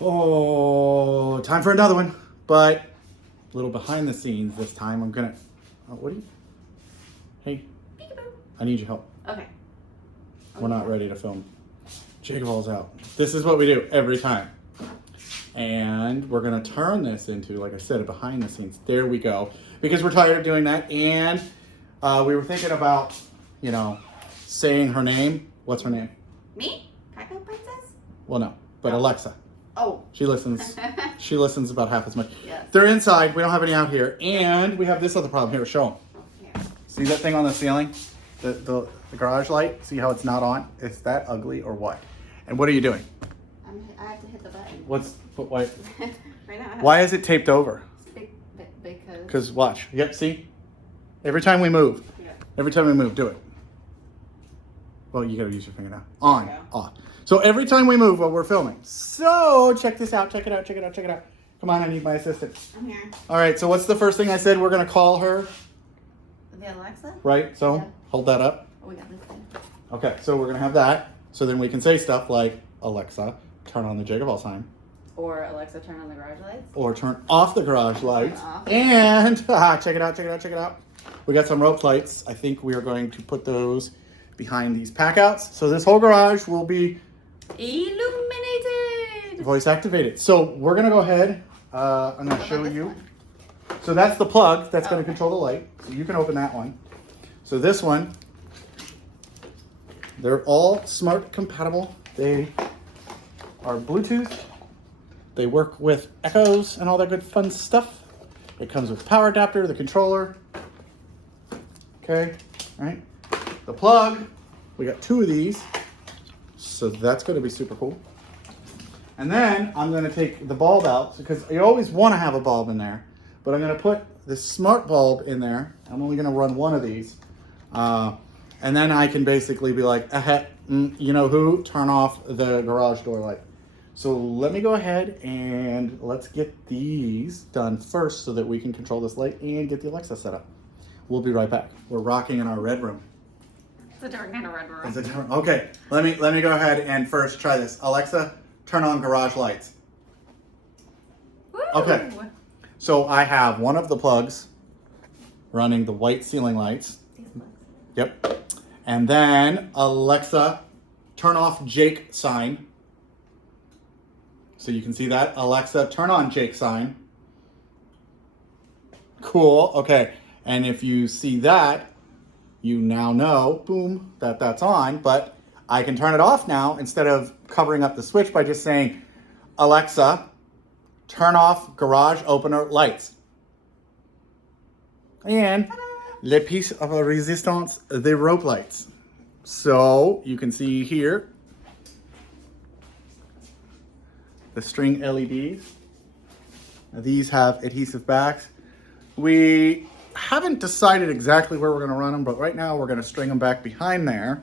Oh, time for another one. But a little behind the scenes this time. I'm gonna, what are you? Hey, Peekaboo. I need your help. Okay. We're not ready to film. JakeOfALL's out. This is what we do every time. And we're gonna turn this into, like I said, a behind the scenes. There we go. Because we're tired of doing that. And we were thinking about, you know, saying her name. What's her name? Me? PACKOUT Princess? Well, no, but Alexa. Oh. She listens. She listens about half as much. Yes. They're inside. We don't have any out here. And we have this other problem here. Show them. Yeah. See that thing on the ceiling? The garage light? See how it's not on? Is that ugly or what? And what are you doing? I have to hit the button. Why? Right now. Why is it taped over? Because. Because watch. Yep. See. Every time we move. Yeah. Every time we move, do it. Well, you gotta use your finger now. On. There you Off. So every time we move while we're filming. So check this out. Check it out. Check it out. Check it out. Come on, I need my assistant. I'm here. All right. So what's the first thing I said? We're gonna call her. The Alexa? Right. So Yeah. hold that up. Oh, we got this thing. Okay. So we're gonna have that. So then we can say stuff like Alexa, turn on the JakeOfALL sign. Or Alexa, turn on the garage lights. Or turn off the garage lights. Off. And check it out, check it out, check it out. We got some rope lights. I think we are going to put those behind these packouts. So this whole garage will be illuminated. voice activated. So we're gonna go ahead. I'm gonna show this you. one? So that's the plug that's gonna Okay. control the light. So you can open that one. So this one, they're all smart compatible. They are Bluetooth. They work with echoes and all that good fun stuff. It comes with power adapter, the controller. Okay, right? The plug, we got 2 of these. So that's gonna be super cool. And then I'm gonna take the bulb out because you always wanna have a bulb in there, but I'm gonna put this smart bulb in there. I'm only gonna run one of these. And then I can basically be like, you know who, turn off the garage door light. So let me go ahead and let's get these done first so that we can control this light and get the Alexa set up. We'll be right back. We're rocking in our red room. It's a different kind of red room. It's a different, okay, let me go ahead and first try this. Alexa, turn on garage lights. Woo! Okay. So I have one of the plugs running the white ceiling lights. These plugs. Yep. And then Alexa, turn off Jake sign. So you can see that. Alexa, turn on Jake sign. Cool. Okay. And if you see that, you now know, boom, that that's on. But I can turn it off now instead of covering up the switch by just saying, Alexa, turn off garage opener lights. And le piece of resistance, the rope lights. So you can see here, the string LEDs. Now these have adhesive backs. We haven't decided exactly where we're going to run them, but right now we're going to string them back behind there.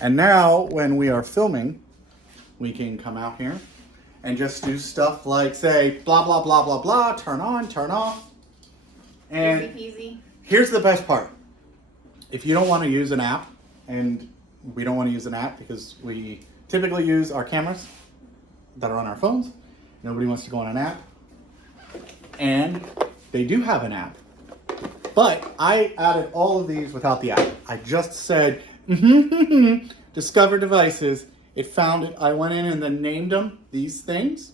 And now when we are filming, we can come out here and just do stuff like say, blah, blah, blah, blah, blah, turn on, turn off. And Easy peasy. here's the best part. If you don't want to use an app, and we don't want to use an app because we typically use our cameras that are on our phones. Nobody wants to go on an app. And they do have an app. But I added all of these without the app. I just said, discover devices. It found it. I went in and then named them these things.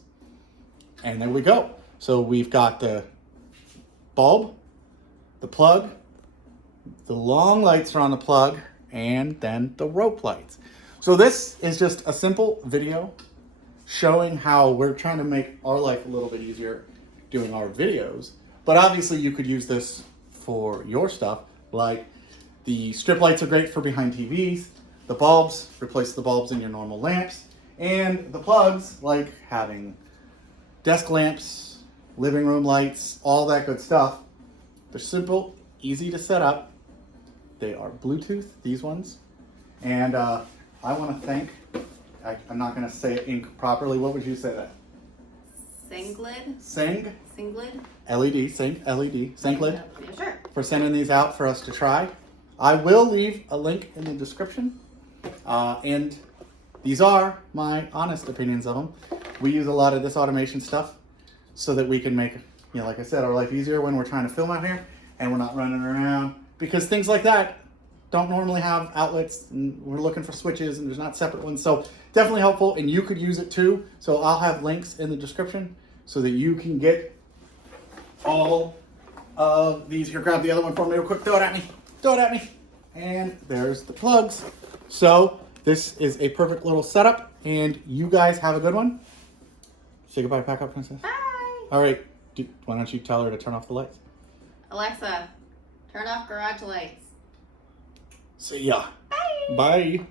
And there we go. So we've got the bulb, the plug, the long lights are on the plug, and then the rope lights. So this is just a simple video showing how we're trying to make our life a little bit easier doing our videos. But obviously you could use this for your stuff. Like the strip lights are great for behind TVs. The bulbs, replace the bulbs in your normal lamps. And the plugs, like having desk lamps, living room lights, all that good stuff. They're simple, easy to set up. They are Bluetooth, these ones. And I want to thank, I'm not going to say it properly. What would you say that? Sengled. Sengled? LED, Sengled, Yeah, sure. for sending these out for us to try. I will leave a link in the description. And these are my honest opinions of them. we use a lot of this automation stuff so that we can make, you know, like I said, our life easier when we're trying to film out here and we're not running around, because things like that don't normally have outlets, and we're looking for switches and there's not separate ones. So definitely helpful, and you could use it too. So I'll have links in the description so that you can get all of these. Here, grab the other one for me real quick. Throw it at me. Throw it at me. And there's the plugs. So this is a perfect little setup, and you guys have a good one. Say goodbye, Packout Princess. Bye. All right. Why don't you tell her to turn off the lights? Alexa, turn off garage lights. See ya. Bye. Bye.